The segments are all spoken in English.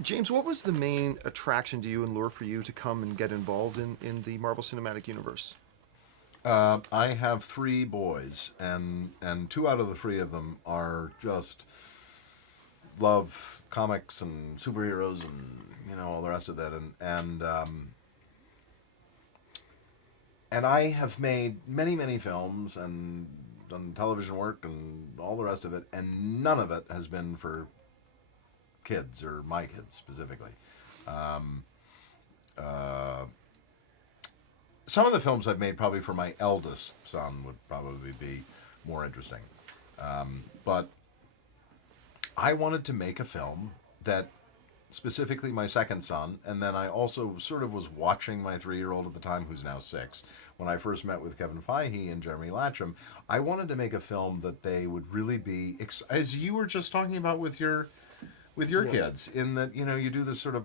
James, what was the main attraction to you and lure for you to come and get involved in the Marvel Cinematic Universe? I have 3 boys, and 2 out of the 3 of them are just love comics and superheroes and all the rest of that, and I have made many films and done television work and all the rest of it, and none of it has been for kids or my kids specifically. Some of the films I've made probably for my eldest son would probably be more interesting. But I wanted to make a film that specifically my second son, and then I also sort of was watching my 3-year-old at the time, who's now 6. When I first met with Kevin Feige and Jeremy Latcham, I wanted to make a film that they would really be, as you were just talking about with your kids, in that, you do this sort of,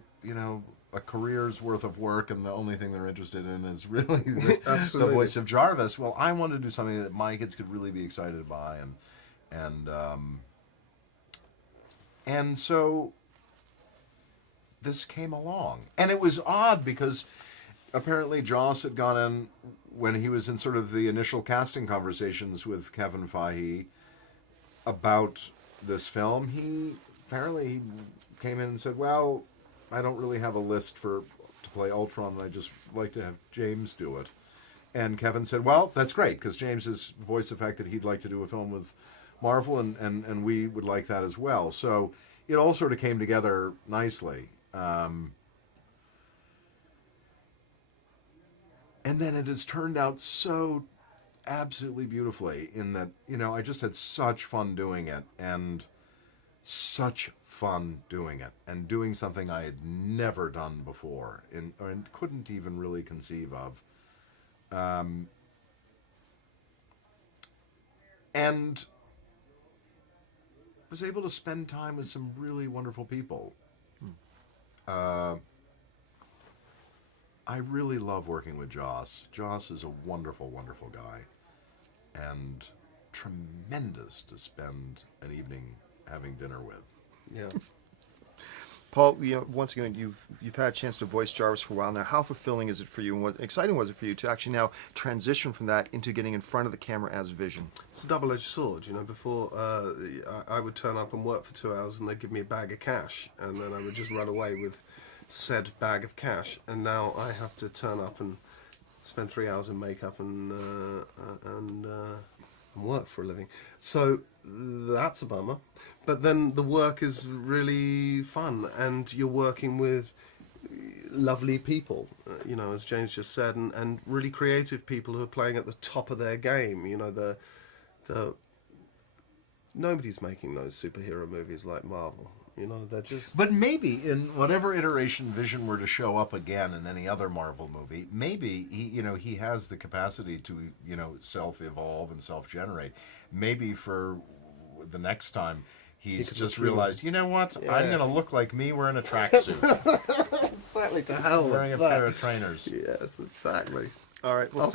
a career's worth of work, and the only thing they're interested in is really the voice of Jarvis. Well, I wanted to do something that my kids could really be excited by, and so this came along. And it was odd because apparently Joss had gone in, when he was in sort of the initial casting conversations with Kevin Feige about this film, he apparently came in and said, well, I don't really have a list to play Ultron, and I just like to have James do it. And Kevin said, well, that's great, because James has voiced the fact that he'd like to do a film with Marvel, and we would like that as well. So it all sort of came together nicely. And then it has turned out so absolutely beautifully in that, I just had such fun doing it, and such fun doing it, and doing something I had never done before and couldn't even really conceive of. And was able to spend time with some really wonderful people. I really love working with Joss. Joss is a wonderful, wonderful guy, and tremendous to spend an evening having dinner with. Yeah. Paul, once again, you've had a chance to voice Jarvis for a while now. How fulfilling is it for you, and what exciting was it for you to actually now transition from that into getting in front of the camera as Vision? It's a double-edged sword. Before I would turn up and work for 2 hours, and they'd give me a bag of cash, and then I would just run away with said bag of cash. And now I have to turn up and spend 3 hours in makeup and work for a living. So that's a bummer. But then the work is really fun, and you're working with lovely people, as James just said, and really creative people who are playing at the top of their game. Nobody's making those superhero movies like Marvel. They're just... But maybe in whatever iteration Vision were to show up again in any other Marvel movie, maybe he has the capacity to, self-evolve and self-generate. Maybe for the next time he's just realized, you know what? Yeah. I'm going to look like me wearing a tracksuit. Exactly, to hell with wearing a pair of trainers. Yes, exactly. All right. Well,